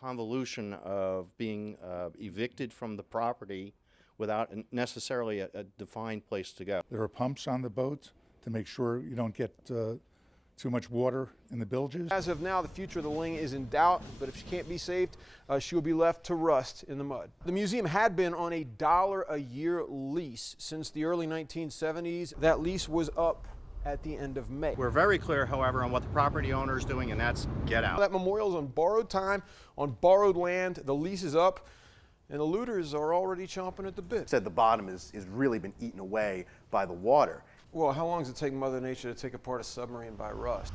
convolution of being evicted from the property without necessarily a defined place to go. There are pumps on the boat to make sure you don't get too much water in the bilges. As of now, the future of the LING is in doubt, but if she can't be saved, she will be left to rust in the mud. The museum had been on a $1 a year lease since the early 1970s. That lease was up at the end of May. We're very clear, however, on what the property owner is doing, and that's get out. That memorial is on borrowed time, on borrowed land. The lease is up, and the looters are already chomping at the bit. Said the bottom is really been eaten away by the water. Well, how long does it take Mother Nature to take apart a submarine by rust?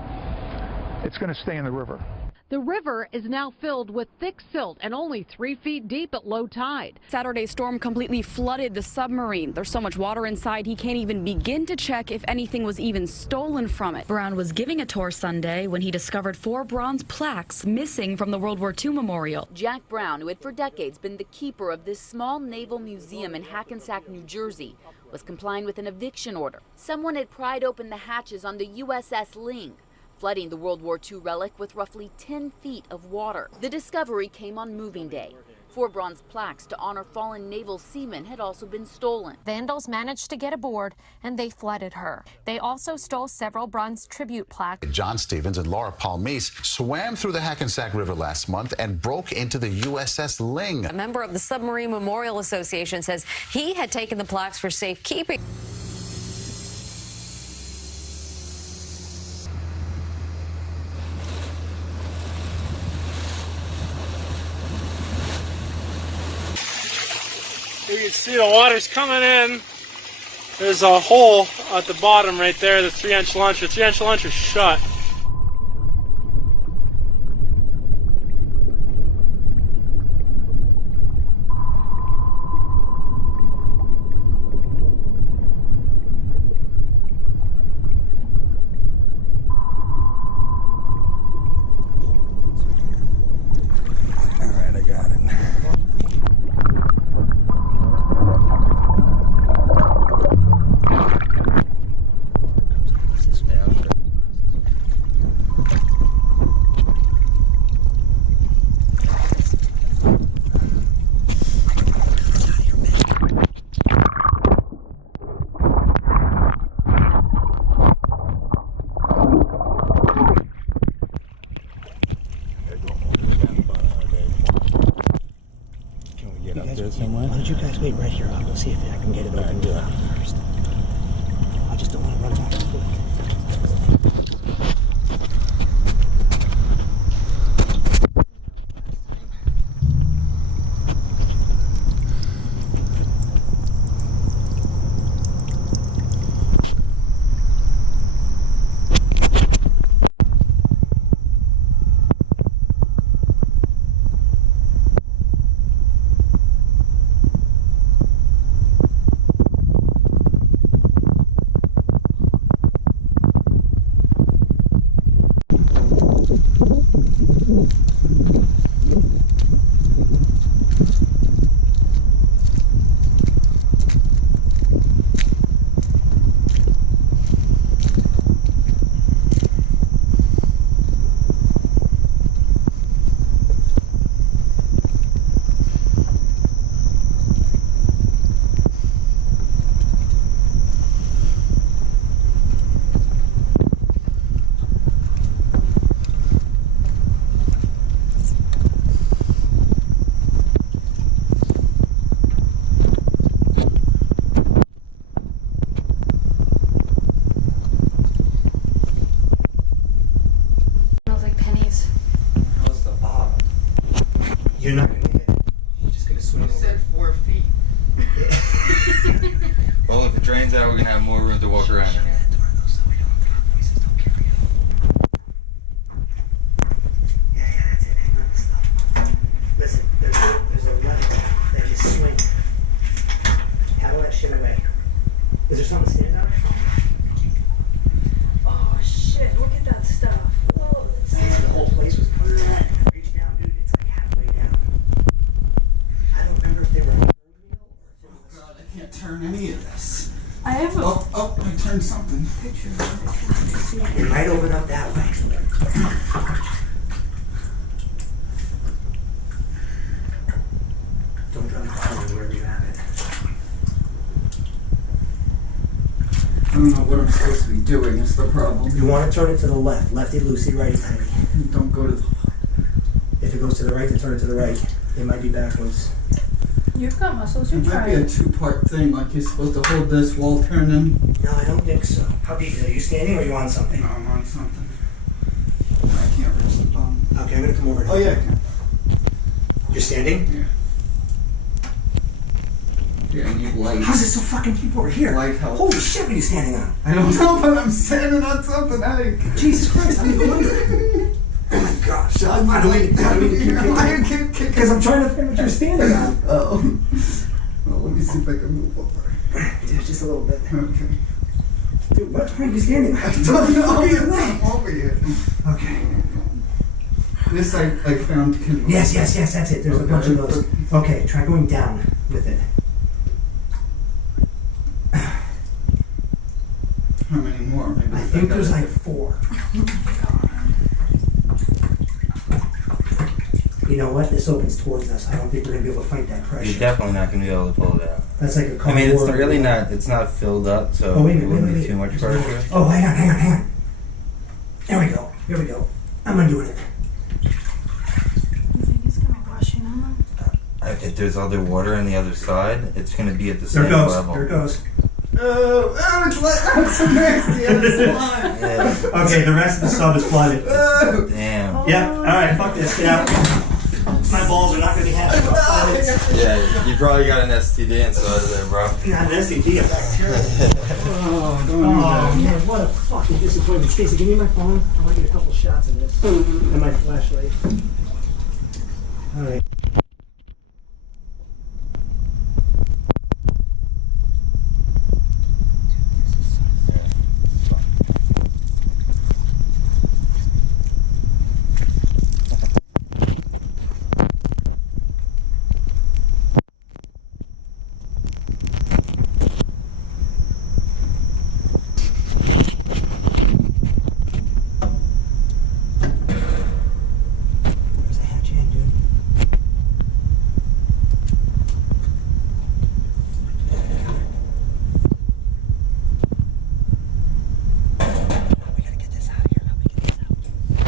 It's going to stay in the river. The river is now filled with thick silt and only 3 feet deep at low tide. Saturday's storm completely flooded the submarine. There's so much water inside he can't even begin to check if anything was even stolen from it. Brown was giving a tour Sunday when he discovered 4 bronze plaques missing from the World War II memorial. Jack Brown, who had for decades been the keeper of this small naval museum in Hackensack, New Jersey, was complying with an eviction order. Someone had pried open the hatches on the USS LING, flooding the World War II relic with roughly 10 feet of water. The discovery came on moving day. 4 bronze plaques to honor fallen naval seamen had also been stolen. Vandals managed to get aboard and they flooded her. They also stole several bronze tribute plaques. John Stevens and Laura Palmise swam through the Hackensack River last month and broke into the USS LING. A member of the Submarine Memorial Association says he had taken the plaques for safekeeping. You can see the water's coming in. There's a hole at the bottom right there, the 3-inch launcher. 3-inch launcher shut. All right, I got it. Why don't you guys wait right here? I'll go see if I can get it open first. I just don't want to run back and forth. You're not going to hit it. You're just going to swim. You said 4 feet. Well, if it drains out, we're going to have more room to walk around in here. Yeah, that's it. Hang on, stop. Listen, there's a lever that you swing. Paddle that shit away. Is there something standing down there? Oh shit, look at that stuff. Whoa, The whole place was coming down. Reach down, dude. It's like halfway down. I don't remember if they were a meal or if it was... God, I can't turn any of this. I have a Oh, I turned something. picture of it. It might open up that way. don't know what I'm supposed to be doing, is the problem. You want to turn it to the left. Lefty loosey, righty tighty. Don't go to the... If it goes to the right, then turn it to the right. It might be backwards. You've got muscles, you It try might be a it. two-part thing, like you're supposed to hold this while turning. No, I don't think so. How deep is it? Are you standing or are you on something? No, I'm on something. I can't reach the bum. Okay, I'm going to come over and Oh, help yeah. you. You're standing? Yeah. Yeah, I need light. How's it so fucking deep over here? Light help. Holy shit, what are you standing on? I don't know, but I'm standing on something. Jesus Christ, I'm wondering. Oh my gosh. I don't mean to keep kicking. Because I'm trying to figure what you're standing on. Oh. Well, let me see if I can move over. Dude, just a little bit. Okay. Dude, what are you standing on? I don't know. I'm over here. Okay. This I found can... Yes, that's it. There's a bunch of those. Okay, try going down with it. How many more? Maybe I think there's like 4. You know what? This opens towards us. I don't think we're gonna be able to fight that pressure. You're definitely not going to be able to pull it out. That's like a I couple mean, it's more. really not. It's not filled up, so Oh, wait a it minute, wouldn't wait. be too much pressure. Oh, hang on. There we go. Here we go. I'm undoing it. You think it's gonna rush in on them? If there's other water on the other side, it's going to be at the There same it goes. level. There it goes. Oh, it's like, I'm so nasty. Yeah. Okay, the rest of the sub is flooded. Damn. Yeah. All right. Fuck this. Get out. My balls are not gonna be happy about 5 minutes. Yeah, you probably got an STD inside of there, bro. Not an STD, a bacteria. Oh, don't do Oh that. man, what a fucking disappointment. Stacey, give me my phone. I want to get a couple shots of this. And my flashlight. All right. There's a hatch in, dude. We gotta get this out of here. How we get this out?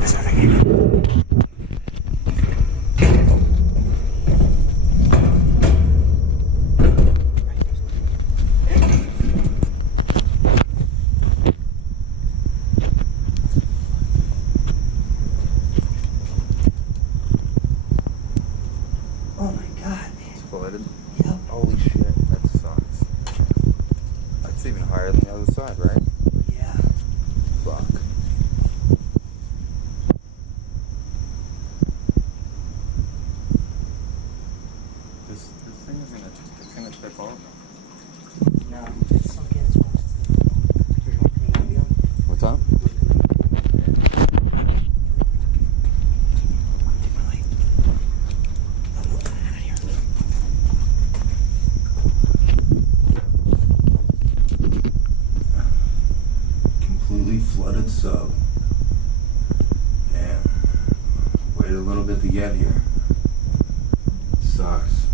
That's what I need. Oh my god, man. It's flooded. Yep. Holy shit, that sucks. That's even higher than the other side, right? Yeah. Fuck. This thing is gonna tip over. No, it's okay. It's fine. There's one green video. What's up? Completely flooded sub. Damn. Waited a little bit to get here. Sucks.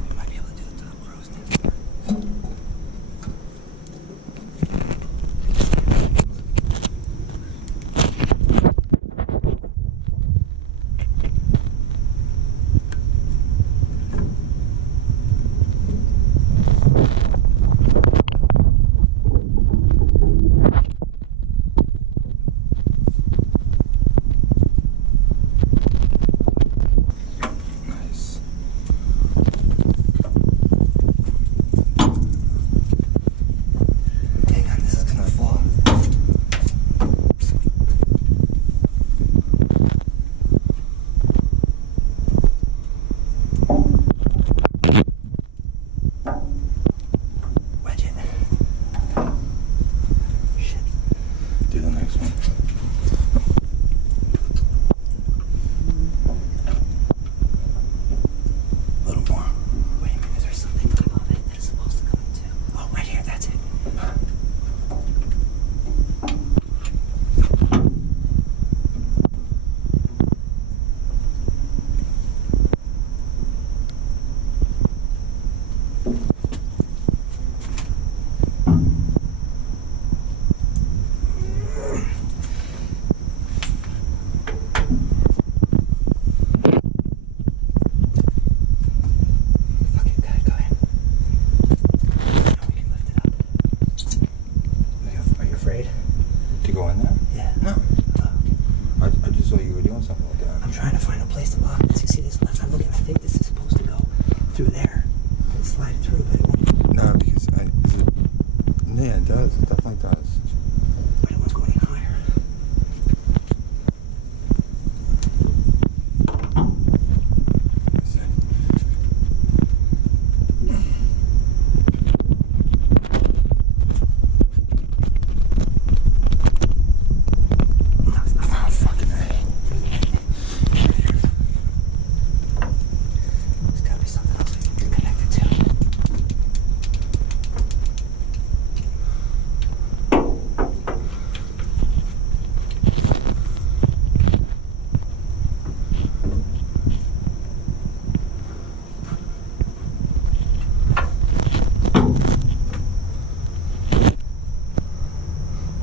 We might be able to do the top roasting. through there. It'll slide through, but it won't. No, because yeah, it does. It definitely does. I don't want to go any higher. Oh, fucking A. There's got to be something else we can connect it to.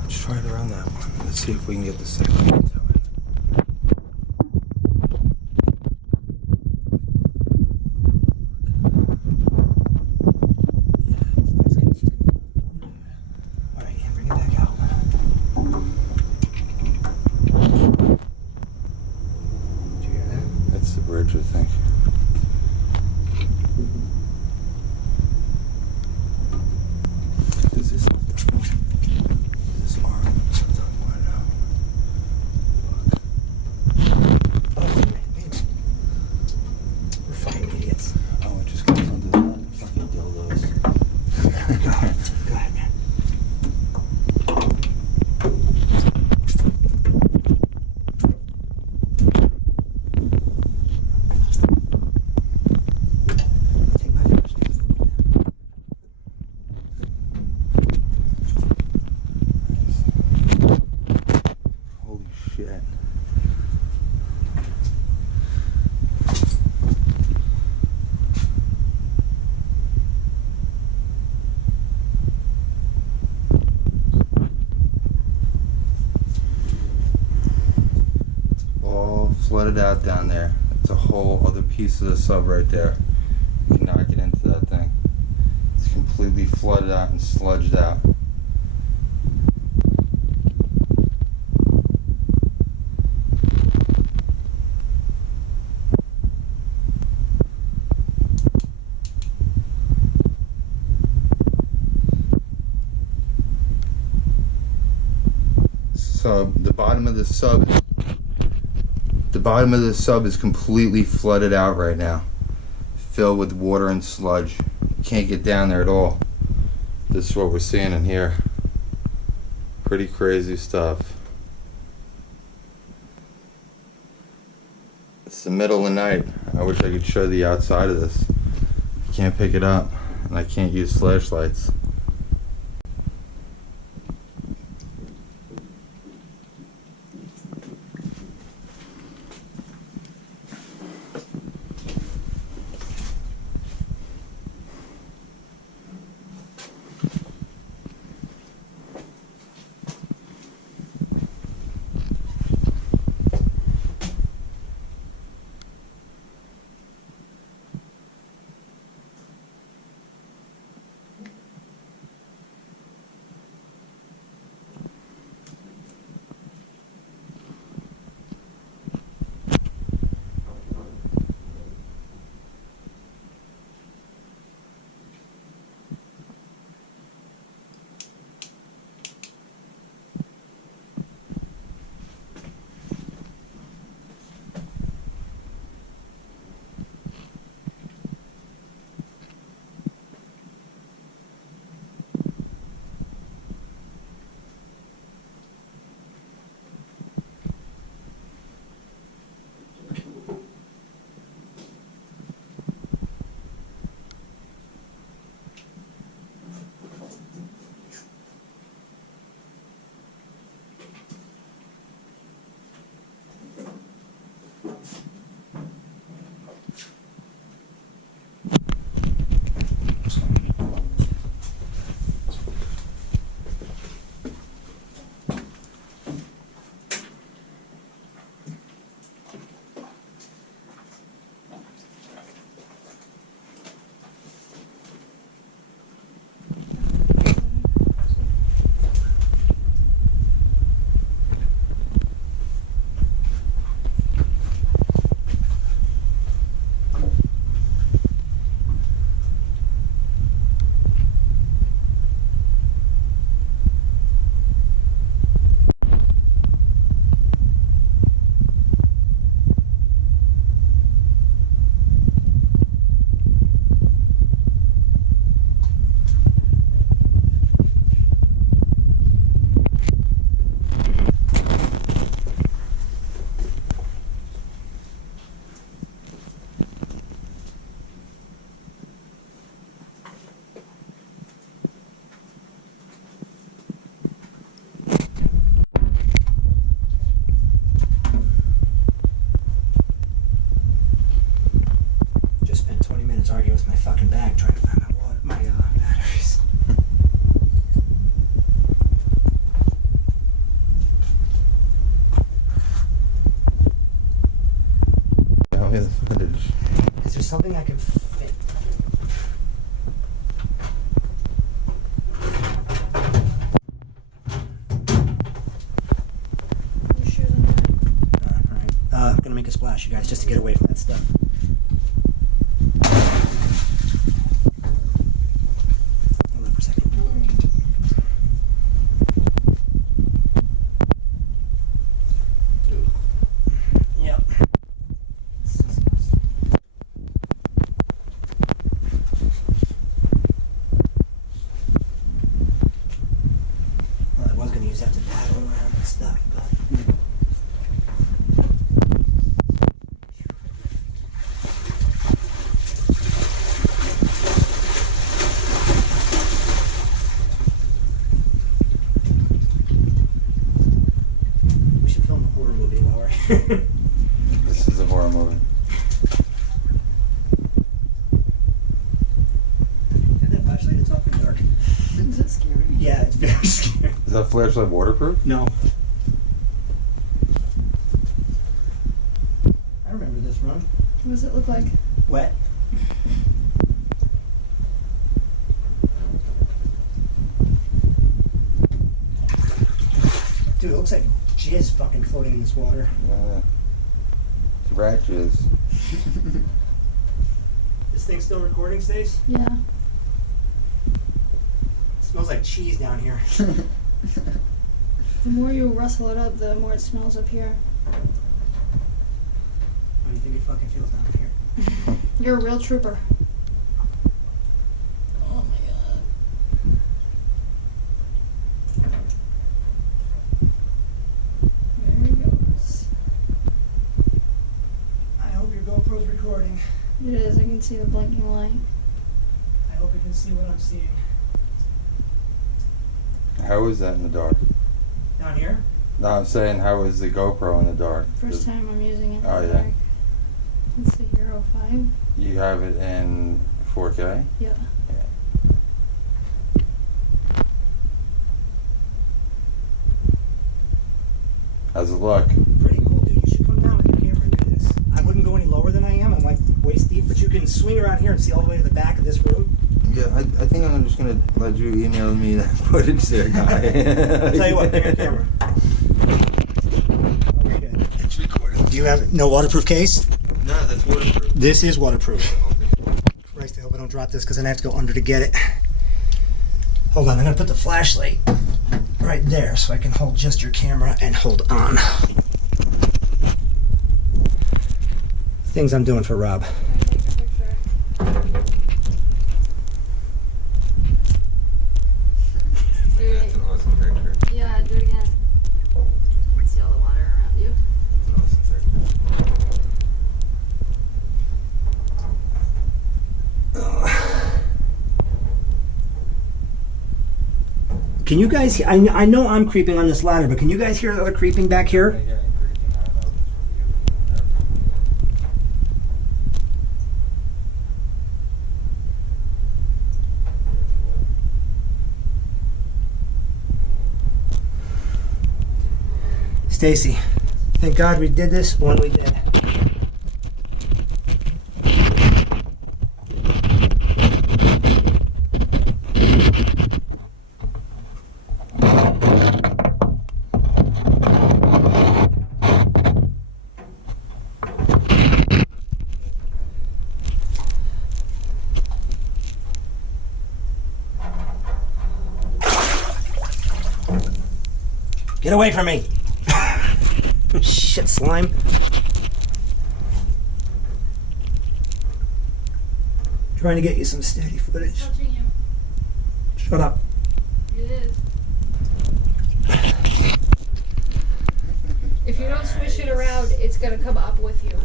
Let's try it around that one. Let's see if we can get the second one to it. All right, yeah, bring it back out. Did you hear that? That's the bridge, I think. Is this arm? We're fucking idiots. Oh, it just goes onto that fucking dildos. Go ahead, man. Take my fingers. Holy shit. All flooded out down there. It's a whole other piece of the sub right there. You can knock it into that thing. It's completely flooded out and sludged out. So the bottom of the sub is completely flooded out right now, filled with water and sludge. Can't get down there at all. This is what we're seeing in here. Pretty crazy stuff. It's the middle of the night. I wish I could show the outside of this. I can't pick it up, and I can't use flashlights. was arguing with my fucking bag trying to find my wallet, my batteries. Show me the footage. Is there something I can fit? I'm gonna make a splash, you guys, just to get away from that stuff. Hold on for a second. Yep. Well, I was gonna use that to paddle around and stuff, but. This is a horror movie. Have that flashlight, it's awfully dark. Is it scary? Yeah, it's very scary. Is that flashlight waterproof? No. I remember this room. What does it look like? Wet. Dude, it looks like jizz fucking floating in this water. Yeah. It's rat jizz. This thing still recording, Stace? Yeah. It smells like cheese down here. The more you rustle it up, the more it smells up here. How do you think it fucking feels down here? You're a real trooper. Oh my god. There it goes. I hope your GoPro's recording. It is. I can see the blinking light. I hope you can see what I'm seeing. How is that in the dark? Down here? No, I'm saying how is the GoPro in the dark? First time I'm using it. Oh, in the yeah. dark. It's the Hero 5. You have it in 4K? Yeah. How's it look? Pretty cool, dude. You should come down with your camera and do this. I wouldn't go any lower than I am. I'm like waist deep, but you can swing around here and see all the way to the back of this room. Yeah, I think I'm just gonna let you email me that footage there, guy. I'll tell you what, bring your camera. Oh shit. It's recording. Do you have no waterproof case? No, that's waterproof. This is waterproof. Christ, I hope I don't drop this because then I have to go under to get it. Hold on, I'm gonna put the flashlight right there so I can hold just your camera and hold on. Things I'm doing for Rob. That's an awesome picture. Yeah, do it again. See all the water around you. That's an awesome picture. Can you guys? I know I'm creeping on this ladder, but can you guys hear the other creeping back here? Stacy, thank God we did this when we did. Get away from me! Shit, slime. Trying to get you some steady footage. Touching you. Shut up. It is. If you don't swish it around, it's gonna come up with you.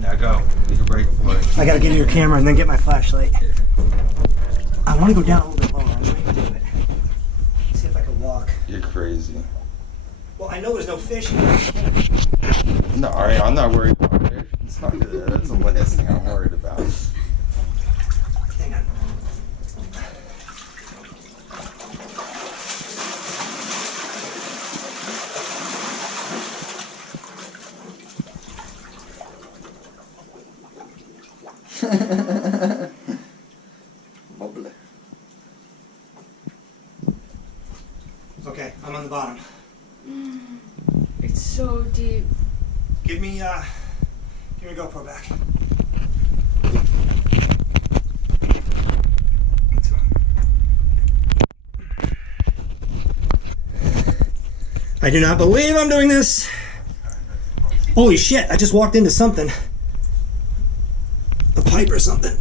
Now go. Take a break for it. I gotta get to your camera and then get my flashlight. I want to go down a little bit lower. I might do it. See if I can walk. You're crazy. Well, I know there's no fish here. No, alright, I'm not worried about fish. don't do that. That's the last thing I'm worried about. Hang on. Bubbly. Okay, I'm on the bottom. It's so deep. Give me GoPro back. That's fine. I do not believe I'm doing this. Holy shit, I just walked into something. A pipe or something.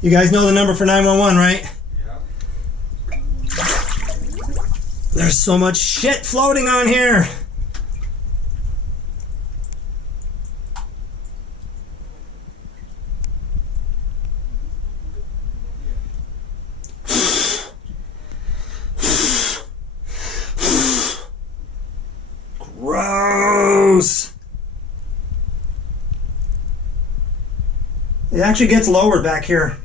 You guys know the number for 911, right? Yeah. There's so much shit floating on here. Gross. It actually gets lower back here.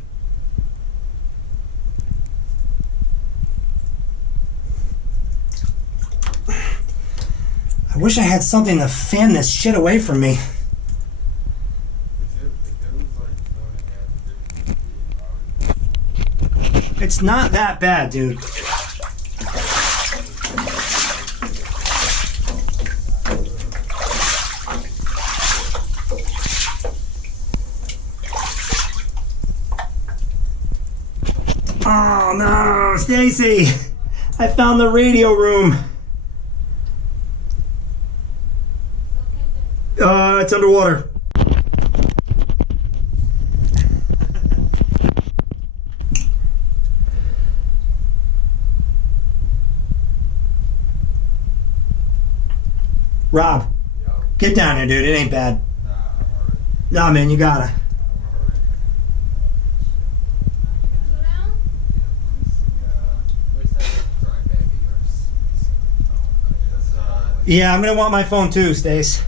I wish I had something to fan this shit away from me. It's not that bad, dude. Oh no, Stacy! I found the radio room. It's underwater. Rob, get down here, dude. It ain't bad. Nah, man, you gotta. Yeah, I'm gonna want my phone too, Stace.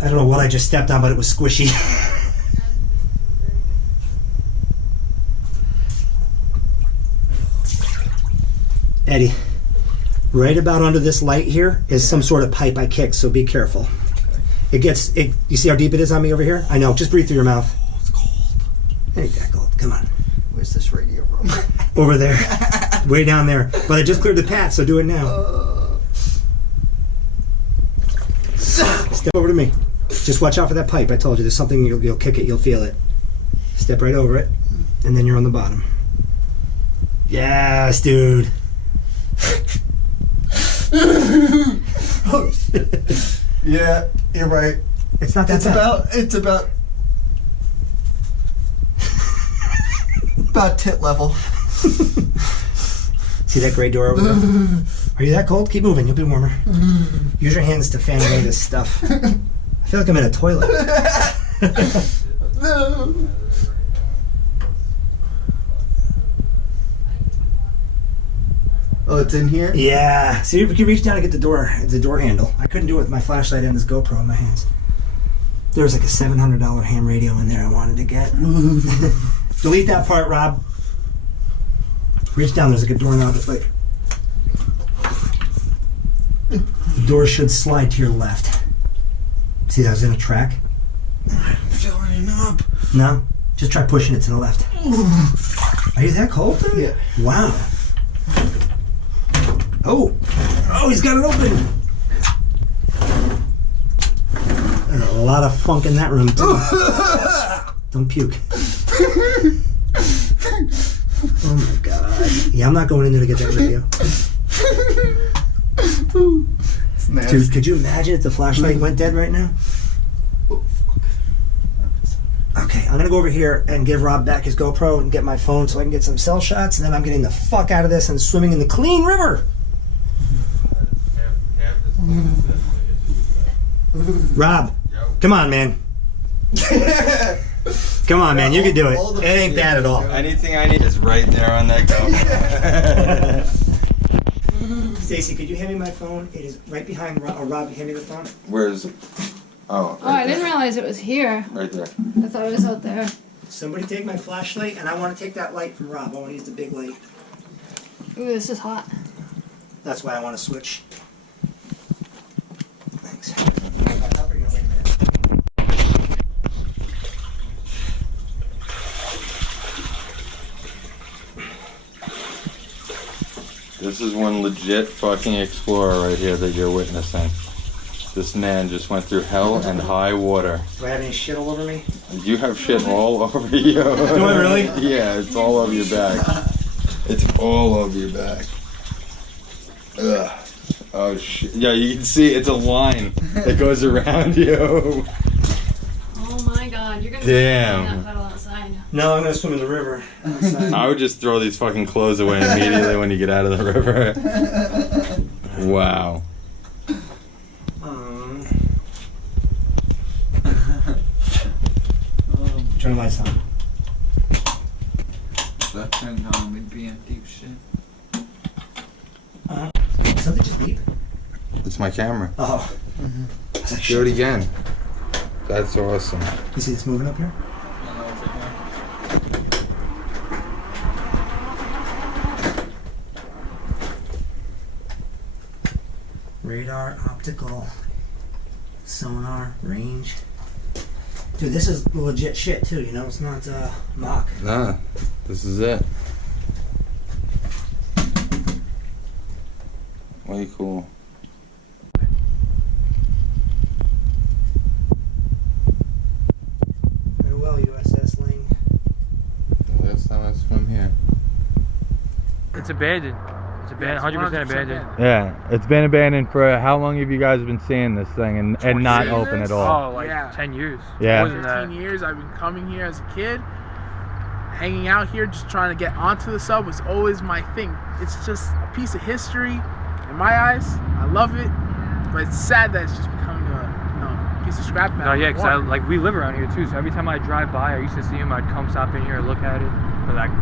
I don't know what I just stepped on, but it was squishy. Eddie, right about under this light here is some sort of pipe I kicked, so be careful. You see how deep it is on me over here? I know, just breathe through your mouth. Oh, it's cold. It ain't that cold, come on. Where's this radio room? Over there, way down there. But I just cleared the path, so do it now. Step over to me. Just watch out for that pipe. I told you, there's something, you'll kick it, you'll feel it. Step right over it, and then you're on the bottom. Yes, dude. Oh, shit. Yeah, you're right. It's not that bad. It's about tit level. See that gray door over there? Are you that cold? Keep moving, you'll be warmer. Use your hands to fan away this stuff. I feel like I'm in a toilet. Oh, it's in here? Yeah. See if you can reach down and get the door handle. I couldn't do it with my flashlight and this GoPro in my hands. There was like a $700 ham radio in there I wanted to get. Delete that part, Rob. Reach down, there's like a doorknob. Like, the door should slide to your left. See, that was in a track? I don't feel any knob. No? Just try pushing it to the left. Are you that cold? Yeah. Wow. Oh, he's got it open. There's a lot of funk in that room, too. Don't puke. Oh my God. Yeah, I'm not going in there to get that radio. Dude, could you imagine if the flashlight went dead right now? Okay, I'm gonna go over here and give Rob back his GoPro and get my phone so I can get some cell shots, and then I'm getting the fuck out of this and swimming in the clean river. Rob, come on, man. Come on, man, you can do it. It ain't bad at all. Anything I need is right there on that GoPro. Stacy, could you hand me my phone? It is right behind Rob. Or Rob, hand me the phone. Where is it? Oh. Oh, I didn't realize it was here. Right there. I thought it was out there. Somebody take my flashlight, and I want to take that light from Rob. I want to use the big light. Ooh, this is hot. That's why I want to switch. Thanks. This is one legit fucking explorer right here that you're witnessing. This man just went through hell and high water. Do I have any shit all over me? You have shit all over you. Do I really? Yeah, it's all over your back. It's all over your back. Ugh. Oh shit. Yeah, you can see it's a line that goes around you. Oh my god, you're gonna Damn. swim in that puddle outside. No, I'm gonna swim in the river. I would just throw these fucking clothes away immediately when you get out of the river. Wow. Turn the lights on. That turned on, we'd be in deep shit. Something just beep? It's my camera. Oh. Do it again. That's awesome. You see this moving up here? Radar, optical, sonar, range. Dude, this is legit shit too, you know? It's not mock. Nah, this is it. Way cool. Very well, USS LING. Last time I swam here. It's abandoned. It's abandoned, 100% abandoned. Yeah, it's been abandoned for how long have you guys been seeing this thing and not open at all? Oh, like 10 years. Yeah. More than 15 years. I've been coming here as a kid, hanging out here, just trying to get onto the sub was always my thing. It's just a piece of history in my eyes. I love it, but it's sad that it's just becoming a piece of scrap metal. No, yeah, because we live around here too, so every time I drive by, I used to see him, I'd come stop in here and look at it. But like,